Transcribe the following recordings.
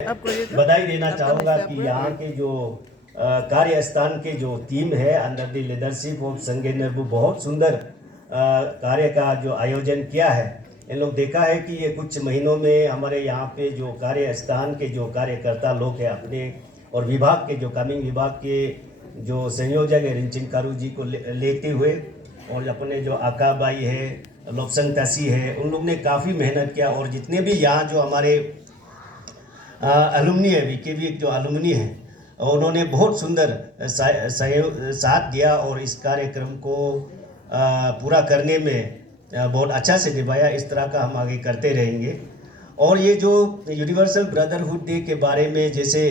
बधाई देना चाहूँगा कि यहाँ के जो कार्यस्थान के जो टीम है under the leadership of Sanjay Narbu बहुत सुंदर कार्य का जो आयोजन किया है। इन लोग देखा है कि ये कुछ महीनों में हमारे यहाँ पे जो कार्यस्थान के जो कार्यकर्ता लोग हैं अपने और विभाग के जो कामिंग विभाग के जो संयोजक है रिंचिन कारू जी को लेते हुए और अपने जो आका भाई है लोपसंग तासी है उन लोग ने काफ़ी मेहनत किया और जितने भी यहाँ जो हमारे अलुमनी है वीकेवी जो अलुमनी है उन्होंने बहुत सुंदर साथ दिया और इस कार्यक्रम को पूरा करने में बहुत अच्छा से निभाया। इस तरह का हम आगे करते रहेंगे। और ये जो यूनिवर्सल ब्रदरहुड डे के बारे में जैसे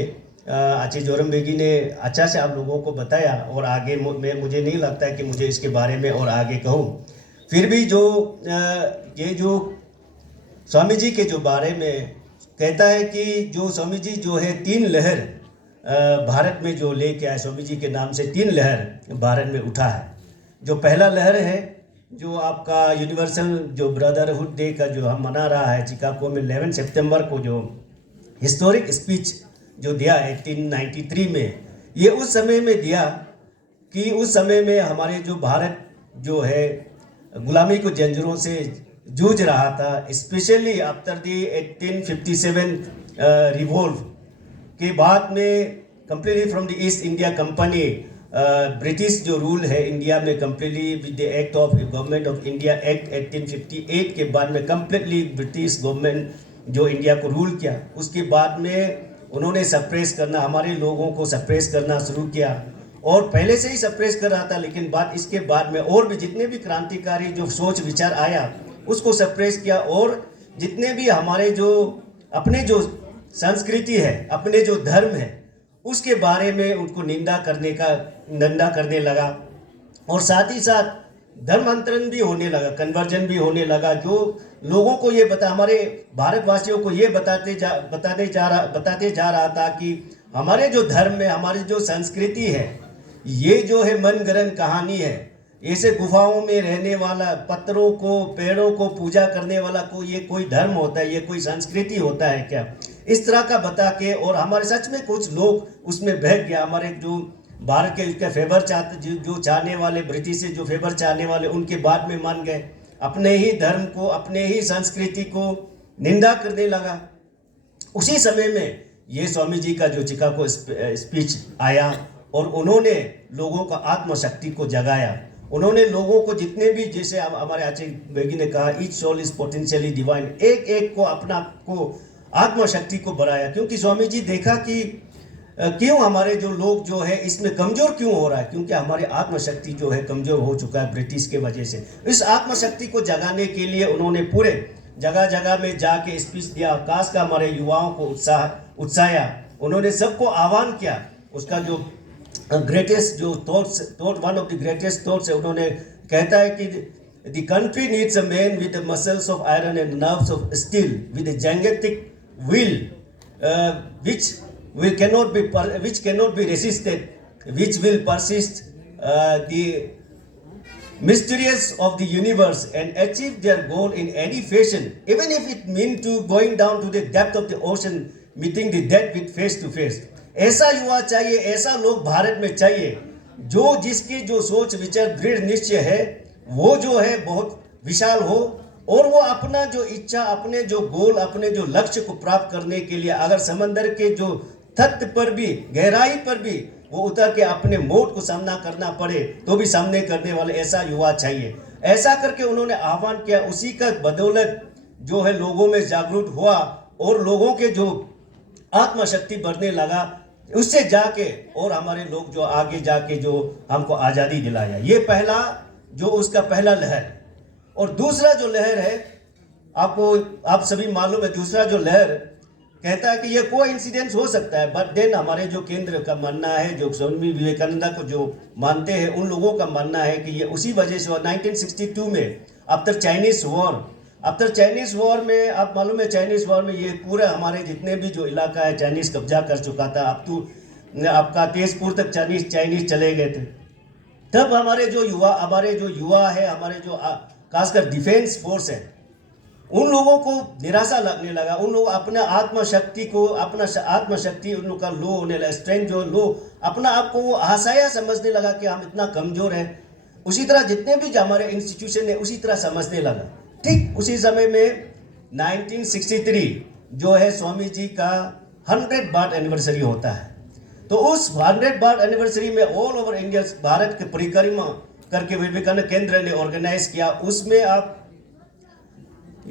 आचे जोरम बेगी ने अच्छा से आप लोगों को बताया और आगे मुझे नहीं लगता है कि मुझे इसके बारे में और आगे कहूँ। फिर भी जो ये जो स्वामी जी के जो बारे में कहता है कि जो स्वामी जी जो है 3 लहर भारत में जो लेके आए, स्वामी जी के नाम से 3 लहर भारत में उठा है। जो पहला लहर है जो आपका यूनिवर्सल जो ब्रदरहुड डे का जो हम मना रहा है चिकागो में 11 सितंबर को जो हिस्टोरिक स्पीच जो दिया 1893 में, ये उस समय में दिया कि उस समय में हमारे जो भारत जो है गुलामी को जंजीरों से जूझ रहा था, स्पेशली आफ्टर दी 1857 रिवोल्व के बाद में completely from the east India company British जो रूल है इंडिया में completely with the act of government of India act 1858 के बाद में कंप्लीटली ब्रिटिश गवर्नमेंट जो इंडिया को रूल किया, उसके बाद में उन्होंने सप्रेस करना हमारे लोगों को सप्रेस करना शुरू किया और पहले से ही सप्रेस कर रहा था, लेकिन इसके बाद में और भी जितने भी क्रांतिकारी जो सोच विचार आया उसको सप्रेस किया और जितने भी हमारे जो अपने जो संस्कृति है अपने जो धर्म है उसके बारे में उनको निंदा करने लगा और साथ ही साथ धर्मांतरण भी होने लगा, कन्वर्जन भी होने लगा। जो लोगों को ये हमारे भारतवासियों को ये बताते जा रहा था कि हमारे जो धर्म में हमारी जो संस्कृति है ये जो है मनगढ़ंत कहानी है, ऐसे गुफाओं में रहने वाला पत्थरों को पेड़ों को पूजा करने वाला ये कोई धर्म होता है, ये कोई संस्कृति होता है क्या, इस तरह का बता के। और हमारे सच में कुछ लोग उसमें बह गया, हमारे जो भारत के उसके फेवर जो चाहने वाले ब्रिटिश से जो फेवर चाहने वाले उनके बाद में मान गए, अपने ही धर्म को अपने ही संस्कृति को निंदा करने लगा। उसी समय में ये स्वामी जी का जो चिकागो स्पीच आया और उन्होंने लोगों का आत्मशक्ति को जगाया। उन्होंने लोगों को जितने भी जैसे हमारे आचार्य बेगी ने कहा each soul is potentially divine, एक को अपना को आत्मशक्ति को बढ़ाया। क्योंकि स्वामी जी देखा कि क्यों हमारे जो लोग जो है इसमें कमज़ोर क्यों हो रहा है, क्योंकि हमारी आत्मशक्ति जो है कमज़ोर हो चुका है ब्रिटिश के वजह से। इस आत्मशक्ति को जगाने के लिए उन्होंने पूरे जगह जगह में जाके स्पीच दिया, खास का हमारे युवाओं को उत्साया। उन्होंने सबको आह्वान किया, उसका जो ग्रेटेस्ट जो thought one of the greatest thoughts है, उन्होंने कहता है कि the country needs a man with the muscles of iron and nerves of steel with the gigantic will which cannot be resisted, which will persist the mysteries of the universe and achieve their goal in any fashion, even if it means to going down to the depth of the ocean, meeting the death with face to face। ऐसा युवा चाहिए, ऐसा लोग भारत में चाहिए जो जिसकी जो सोच विचार दृढ़ निश्चय है वो जो है बहुत विशाल हो और वो अपना जो इच्छा अपने जो गोल अपने जो लक्ष्य को प्राप्त करने के लिए अगर समंदर के जो तट पर भी गहराई पर भी वो उतर के अपने मौत को सामना करना पड़े तो भी सामने करने वाले ऐसा युवा चाहिए। ऐसा करके उन्होंने आह्वान किया। उसी का बदौलत जो है लोगों में जागरूक हुआ और लोगों के जो आत्मशक्ति बढ़ने लगा, उससे जाके और हमारे लोग जो आगे जाके जो हमको आज़ादी दिलाया। ये पहला जो उसका पहला लहर। और दूसरा जो लहर है आपको आप सभी मालूम है, दूसरा जो लहर कहता है कि ये कोई इंसिडेंस हो सकता है, बट देन हमारे जो केंद्र का मानना है, जो स्वामी विवेकानंद को जो मानते हैं उन लोगों का मानना है कि ये उसी वजह से 1962 में आफ्टर चाइनीज़ वॉर में आप मालूम है चाइनीज़ वॉर में ये पूरा हमारे जितने भी जो इलाका है चाइनीज़ कब्जा कर चुका था। अब तो आपका तेजपुर तक चाइनीज़ चले गए थे। तब हमारे जो युवा है हमारे जो खासकर डिफेंस फोर्स है उन लोगों को निराशा लगने लगा, उन लोग अपने आत्मशक्ति को, अपना आत्मशक्ति उन लोग का लो होने लगा, स्ट्रेंथ जो लो, अपना आप को वो असहाय समझने लगा कि हम इतना कमज़ोर हैं। उसी तरह जितने भी हमारे इंस्टीट्यूशन है उसी तरह समझने लगा। ठीक उसी समय में 1963 जो है स्वामी जी का 100 बर्थ एनिवर्सरी होता है। तो उस 100 बर्थ एनिवर्सरी में ऑल ओवर इंडिया भारत के परिक्रमा करके विवेकानंद केंद्र ने ऑर्गेनाइज किया। उसमें आप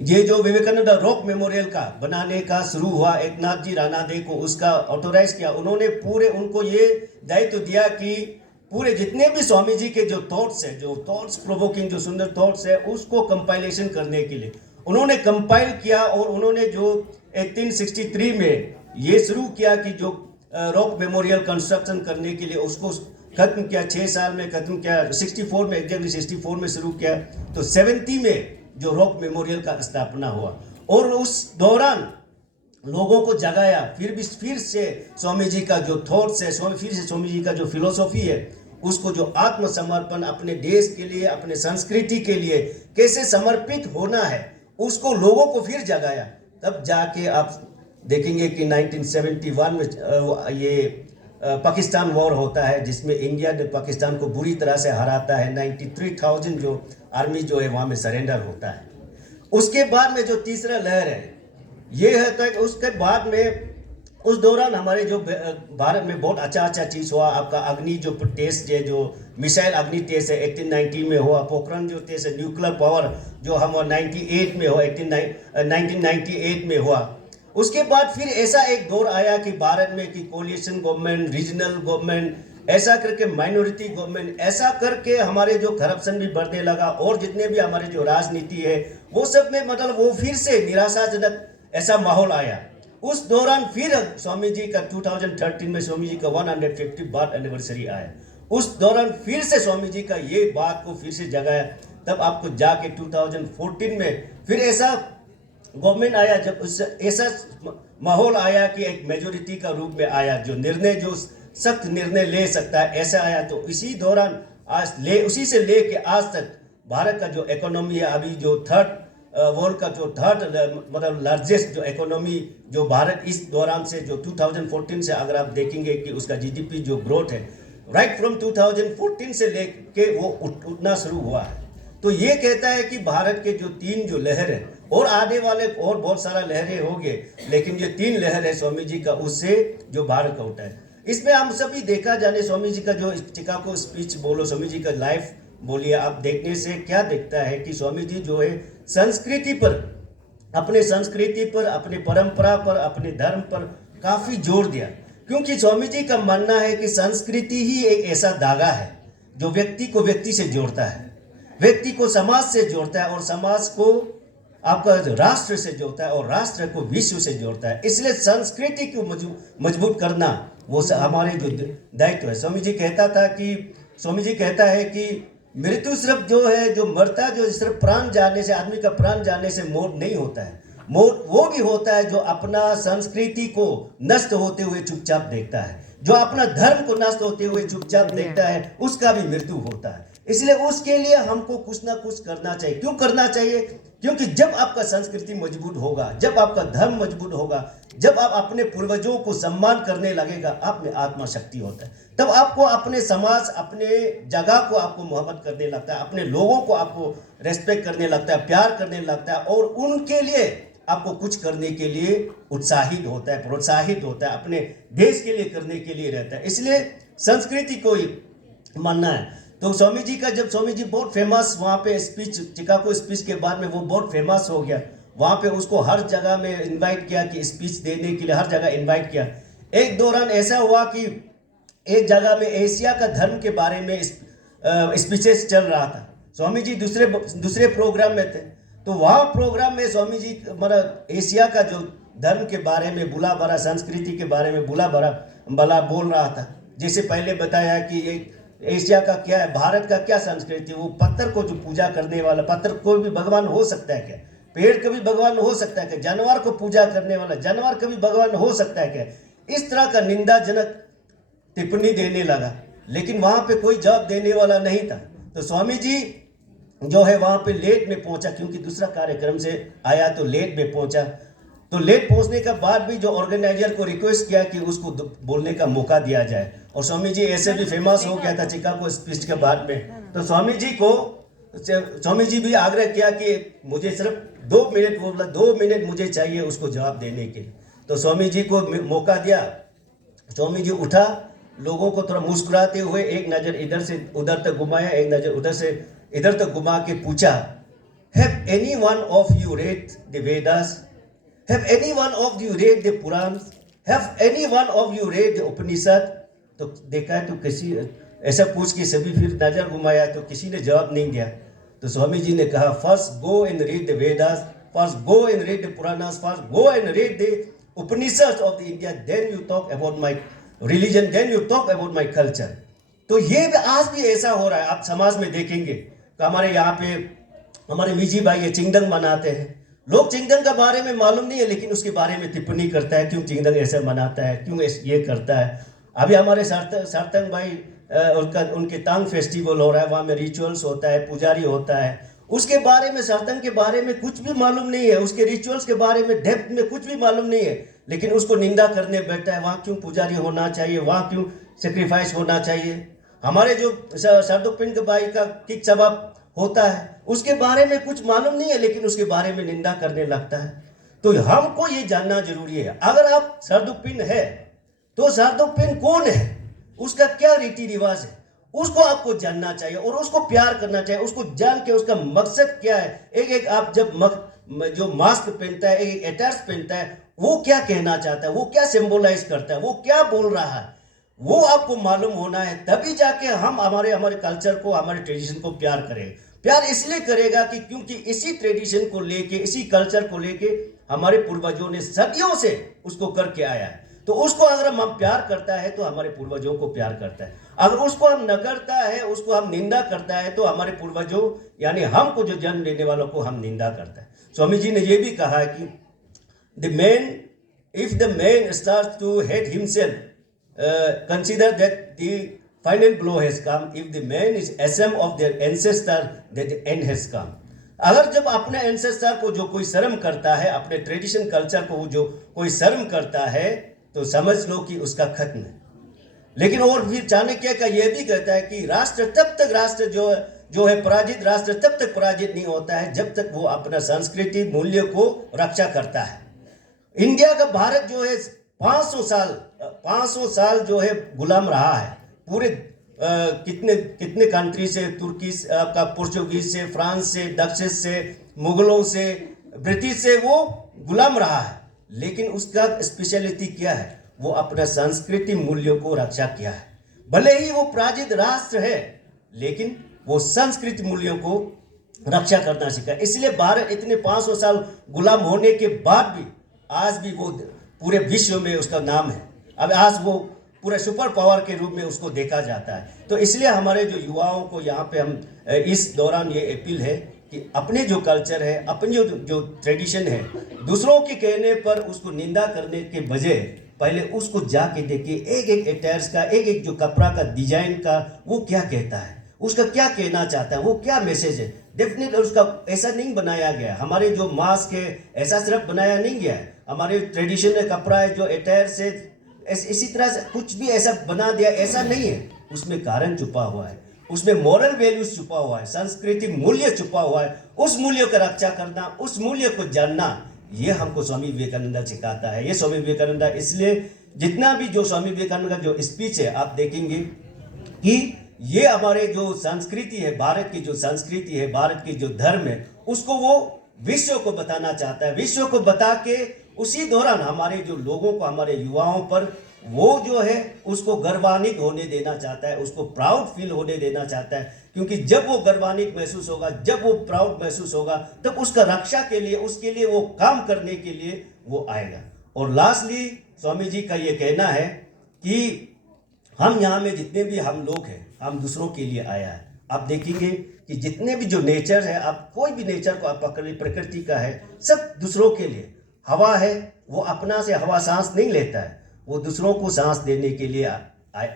ये जो विवेकानंद रॉक मेमोरियल का बनाने का शुरू हुआ, एकनाथ जी राणादे को उसका ऑथोराइज किया। उन्होंने पूरे उनको ये दायित्व दिया कि पूरे जितने भी स्वामी जी के जो थॉट्स है, जो थॉट्स प्रोवोकिंग जो सुंदर थॉट्स है, उसको कंपाइलेशन करने के लिए उन्होंने कंपाइल किया। और उन्होंने जो 1863 में ये शुरू किया कि जो रॉक मेमोरियल कंस्ट्रक्शन करने के लिए उसको खत्म किया, 6 साल में खत्म किया। 64 में एग्जैक्टली 64 में शुरू किया, तो 70 में जो रॉक मेमोरियल का स्थापना हुआ। और उस दौरान लोगों को जगाया, फिर से स्वामी जी का जो थॉट्स है, फिर से स्वामी जी का जो फिलोसॉफी है, उसको जो आत्मसमर्पण अपने देश के लिए, अपने संस्कृति के लिए कैसे समर्पित होना है, उसको लोगों को फिर जगाया। तब जाके आप देखेंगे कि 1971 में ये पाकिस्तान वॉर होता है, जिसमें इंडिया ने पाकिस्तान को बुरी तरह से हराता है। 93,000 जो आर्मी जो है वहाँ में सरेंडर होता है। उसके बाद में जो तीसरा लहर है ये है, तो उसके बाद में उस दौरान हमारे जो भारत में बहुत अच्छा चीज़ हुआ। आपका अग्नि जो टेस्ट है, जो मिसाइल अग्नि टेस्ट है 1890 में हुआ। पोखरण जो टेस्ट है, न्यूक्लियर पावर जो हम 98 में हुआ, 1998 में हुआ। उसके बाद फिर ऐसा एक दौर आया कि भारत में कि कोलिशन गवर्नमेंट, रीजनल गवर्नमेंट, ऐसा करके माइनॉरिटी गवर्नमेंट, ऐसा करके हमारे जो करप्शन भी बढ़ने लगा। और जितने भी हमारे जो राजनीति है वो सब में मतलब वो फिर से निराशाजनक ऐसा माहौल आया। उस दौरान फिर स्वामी जी का 2013 में स्वामी जी का 150 बर्थ एनिवर्सरी आया। उस दौरान फिर से स्वामी जी का ये बात को फिर से जगाया। तब आपको जाके 2014 में फिर ऐसा गवर्नमेंट आया, जब ऐसा माहौल आया कि एक मेजोरिटी का रूप में आया, जो निर्णय जो सख्त निर्णय ले सकता है, ऐसा आया। तो इसी दौरान उसी से ले के आज तक भारत का जो इकोनॉमी है, अभी जो वर्ल्ड का जो थर्ड मतलब लार्जेस्ट जो इकोनॉमी जो भारत इस दौरान से जो 2014 से अगर आप देखेंगे कि उसका जीडीपी जो ग्रोथ है राइट फ्रॉम 2014 से लेके वो उठना शुरू हुआ है। तो ये कहता है कि भारत के जो 3 जो लहर है, और आने वाले और बहुत सारा लहरें होंगे, लेकिन ये 3 लहर है स्वामी जी का, उससे जो भारत का उठा है। इसमें हम सभी देखा जाने स्वामी जी का जो चिकागो स्पीच बोलो, स्वामी जी का लाइफ बोलिए, आप देखने से क्या दिखता है कि स्वामी जी जो है संस्कृति पर, अपने परंपरा पर, अपने धर्म पर काफ़ी जोर दिया। क्योंकि स्वामी जी का मानना है कि संस्कृति ही एक ऐसा धागा है जो व्यक्ति को व्यक्ति से जोड़ता है, व्यक्ति को समाज से जोड़ता है, और समाज को आपका राष्ट्र से जोड़ता है, और राष्ट्र को विश्व से जोड़ता है। इसलिए संस्कृति को मजबूत करना वो हमारे जो दायित्व है। स्वामी जी कहता है कि मृत्यु सिर्फ जो है, जो मरता जो सिर्फ प्राण जाने से, आदमी का प्राण जाने से मौत नहीं होता है। मौत वो भी होता है जो अपना संस्कृति को नष्ट होते हुए चुपचाप देखता है, जो अपना धर्म को नष्ट होते हुए चुपचाप देखता है, उसका भी मृत्यु होता है। इसलिए उसके लिए हमको कुछ ना कुछ करना चाहिए। क्यों करना चाहिए? क्योंकि जब आपका संस्कृति मजबूत होगा, जब आपका धर्म मजबूत होगा, जब आप अपने पूर्वजों को सम्मान करने लगेगा, आप में आत्मा शक्ति होता है। तब आपको अपने समाज, अपने जगह को आपको मोहब्बत करने लगता है, अपने लोगों को आपको रेस्पेक्ट करने लगता है, प्यार करने लगता है, और उनके लिए आपको कुछ करने के लिए उत्साहित होता है, प्रोत्साहित होता है, अपने देश के लिए करने के लिए रहता है। इसलिए संस्कृति को ही मानना है। तो स्वामी जी का, जब स्वामी जी बहुत फेमस वहाँ पे स्पीच, चिकागो स्पीच के बाद में वो बहुत फेमस हो गया, वहाँ पे उसको हर जगह में इनवाइट किया कि स्पीच देने के लिए, हर जगह इनवाइट किया। एक दौरान ऐसा हुआ कि एक जगह में एशिया का धर्म के बारे में स्पीचेस चल रहा था। स्वामी जी दूसरे प्रोग्राम में थे, तो वहाँ प्रोग्राम में स्वामी जी मतलब एशिया का जो धर्म के बारे में बुला भरा, संस्कृति के बारे में बुला भला बोल रहा था। जैसे पहले बताया कि ये एशिया का क्या है, भारत का क्या संस्कृति, वो पत्थर को जो पूजा करने वाला, पत्थर कोई भी भगवान हो सकता है क्या? पेड़ कभी भगवान हो सकता है क्या? जानवर को पूजा करने वाला जानवर कभी भगवान हो सकता है क्या? इस तरह का निंदाजनक टिप्पणी देने लगा, लेकिन वहाँ पे कोई जवाब देने वाला नहीं था। तो स्वामी जी जो है वहाँ पे लेट में पहुँचा, क्योंकि दूसरा कार्यक्रम से आया तो लेट में पहुँचा। तो लेट पहुँचने के बाद भी जो ऑर्गेनाइजर को रिक्वेस्ट किया कि उसको बोलने का मौका दिया जाए, और स्वामी जी ऐसे भी फेमस हो गया था चिकागो स्पीच के बाद में। तो स्वामी जी भी आग्रह किया कि मुझे सिर्फ 2 मिनट, वो बोला 2 मिनट मुझे चाहिए उसको जवाब देने के। तो स्वामी जी को मौका दिया। स्वामी जी उठा, लोगों को थोड़ा मुस्कुराते हुए एक नज़र इधर से उधर तक घुमाया, एक नज़र उधर से इधर तक घुमा के पूछा, have any one of you read the Vedas? Have any one of you read the Purana? Have any one of you read the Upanishad? तो देखा तो किसी ऐसा पूछ के सभी फिर नजर घुमाया तो किसी ने जवाब नहीं दिया। तो स्वामी जी ने कहा, first go and read the Vedas, first go and read the Puranas, first go and read the Upanishad of the India, then you talk about my religion, then you talk about my culture. तो ये आज भी ऐसा हो रहा है। आप समाज में देखेंगे तो हमारे यहाँ पे हमारे मिजी भाई ये चिंगदंग मनाते हैं। लोग चिंगदंग के बारे में मालूम नहीं है, लेकिन उसके बारे में टिप्पणी करता है, क्यों चिंगदंग ऐसे मनाता है, क्यों ये करता है। अभी हमारे सार्थंग भाई उनके तांग फेस्टिवल हो रहा है, वहाँ में रिचुअल्स होता है, पुजारी होता है, उसके बारे में सार्थंग के बारे में कुछ भी मालूम नहीं है, उसके रिचुअल्स के बारे में डेप्थ में कुछ भी मालूम नहीं है, लेकिन उसको निंदा करने बैठा है। वहाँ क्यों पुजारी होना चाहिए, वहाँ क्यों सेक्रीफाइस होना चाहिए। हमारे जो सरदुपिंड भाई का किक सबाब होता है, उसके बारे में कुछ मालूम नहीं है, लेकिन उसके बारे में निंदा करने लगता है। तो हमको ये जानना जरूरी है, अगर आप सरदुपिंड है तो सरदुपिंड कौन है, उसका क्या रीति रिवाज है, उसको आपको जानना चाहिए और उसको प्यार करना चाहिए। उसको जान के उसका मकसद क्या है, एक आप जब जो मास्क पहनता है, एक अटैच पहनता है, वो क्या कहना चाहता है, वो क्या सिंबलाइज करता है, वो क्या बोल रहा है, वो आपको मालूम होना है। तभी जाके हम हमारे कल्चर को, हमारे ट्रेडिशन को प्यार करें। प्यार इसलिए करेगा कि क्योंकि इसी ट्रेडिशन को लेके, इसी कल्चर को लेके हमारे पूर्वजों ने सदियों से उसको करके आया है। तो उसको अगर हम प्यार करता है तो हमारे पूर्वजों को प्यार करता है। अगर उसको हम न करता है, उसको हम निंदा करता है, तो हमारे पूर्वजों यानी हमको जो जन्म देने वालों को हम निंदा करता है। स्वामी जी ने यह भी कहा है कि if the man starts to hate himself, consider that the final blow has come. If the man is ashamed of their ancestor, that the end has come. अगर जब अपने एंसेस्टर को जो कोई शर्म करता है, अपने ट्रेडिशन कल्चर को जो कोई शर्म करता है, तो समझ लो कि उसका खत्म है। लेकिन और फिर चाणक्य का यह भी कहता है कि राष्ट्र तब तक राष्ट्र जो है पराजित, राष्ट्र तब तक पराजित नहीं होता है जब तक वो अपना संस्कृति मूल्य को रक्षा करता है। इंडिया का भारत जो है 500 साल जो है गुलाम रहा है। पूरे कितने कंट्री से, तुर्की का, पोर्चुगीज से, फ्रांस से, दक्षिण से, मुगलों से, ब्रिटिश से वो गुलाम रहा है। लेकिन उसका स्पेशलिटी क्या है, वो अपना संस्कृति मूल्यों को रक्षा किया है। भले ही वो पराजित राष्ट्र है, लेकिन वो संस्कृति मूल्यों को रक्षा करना सीखा। इसलिए भारत इतने 500 साल गुलाम होने के बाद भी आज भी वो पूरे विश्व में उसका नाम है। अब आज वो पूरे सुपर पावर के रूप में उसको देखा जाता है। तो इसलिए हमारे जो युवाओं को यहाँ पे हम इस दौरान ये अपील है कि अपने जो कल्चर है, अपनी जो ट्रेडिशन है, दूसरों के कहने पर उसको निंदा करने के बजाय पहले उसको जाके देखिए, एक अटैच का, एक जो कपड़ा का डिजाइन का वो क्या कहता है, उसका क्या कहना चाहता है, वो क्या मैसेज है। डेफिनेटली उसका ऐसा नहीं बनाया गया। हमारे जो मास्क है ऐसा सिर्फ बनाया नहीं गया है। हमारे ट्रेडिशनल कपड़ा है जो अटैच से इसी तरह से कुछ भी ऐसा बना दिया, ऐसा नहीं है। उसमें कारण छुपा हुआ है, उसमें मॉरल वैल्यूज छुपा हुआ है, सांस्कृतिक मूल्य छुपा हुआ है। उस मूल्य का रक्षा करना, उस मूल्य को जानना, ये हमको स्वामी विवेकानंद सिखाता है। ये स्वामी विवेकानंद, इसलिए जितना भी जो स्वामी विवेकानंद का जो स्पीच है आप देखेंगे कि ये हमारे जो संस्कृति है, भारत की जो संस्कृति है, भारत की जो धर्म है, उसको वो विश्व को बताना चाहता है। विश्व को बता के उसी दौरान हमारे जो लोगों को, हमारे युवाओं पर वो जो है उसको गर्वान्वित होने देना चाहता है, उसको प्राउड फील होने देना चाहता है। क्योंकि जब वो गर्वान्वित महसूस होगा, जब वो प्राउड महसूस होगा, तब उसका रक्षा के लिए, उसके लिए वो काम करने के लिए वो आएगा। और लास्टली स्वामी जी का ये कहना है कि हम यहाँ में जितने भी हम लोग हैं, हम दूसरों के लिए आया है। आप देखेंगे कि जितने भी जो नेचर है, आप कोई भी नेचर को आप पकड़, प्रकृति का है, सब दूसरों के लिए। हवा है, वो अपना से हवा सांस नहीं लेता है, वो दूसरों को सांस देने के लिए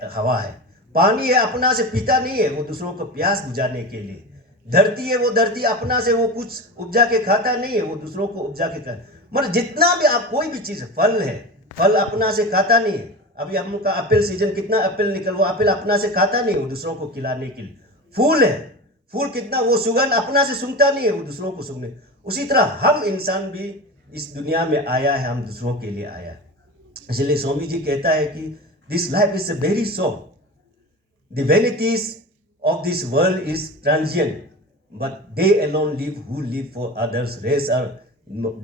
हवा है। पानी है, अपना से पीता नहीं है, वो दूसरों को प्यास बुझाने के लिए। धरती है, वो धरती अपना से वो कुछ उपजा के खाता नहीं है, वो दूसरों को उपजा के खाता। मतलब जितना भी आप कोई भी चीज़, फल है, फल अपना से खाता नहीं है। अभी हम का एप्पल सीजन, कितना एप्पल निकल, वो एप्पल अपना से खाता नहीं है, वो दूसरों को खिलाने के लिए। फूल है, फूल कितना, वो सुगंध अपना से सूंघता नहीं है, वो दूसरों को सूंघने। उसी तरह हम इंसान भी इस दुनिया में आया है, हम दूसरों के लिए आया है। इसलिए स्वामी जी कहता है कि this life is very short, the vanities of this world is transient, but they alone live who live for others, rest are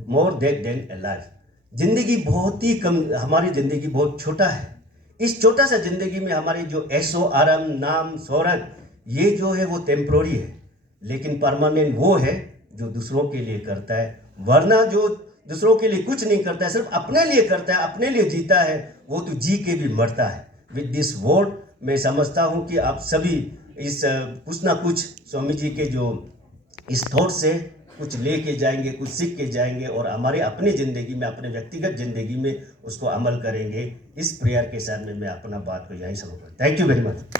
more dead than alive. जिंदगी बहुत ही कम, हमारी जिंदगी बहुत छोटा है। इस छोटा सा जिंदगी में हमारी जो ऐशो आराम, नाम, शोहरत, ये जो है वो टेम्प्रोरी है, लेकिन परमानेंट वो है जो दूसरों के लिए करता है। वरना जो दूसरों के लिए कुछ नहीं करता है, सिर्फ अपने लिए करता है, अपने लिए जीता है, वो तो जी के भी मरता है। विद दिस वर्ड मैं समझता हूँ कि आप सभी इस कुछ ना कुछ स्वामी जी के जो इस थॉट से कुछ लेके जाएंगे, कुछ सीख के जाएंगे, और हमारे अपनी ज़िंदगी में, अपने व्यक्तिगत ज़िंदगी में उसको अमल करेंगे। इस प्रेयर के साथ में मैं अपना बात को यहीं समाप्त करता हूं। Thank you very much.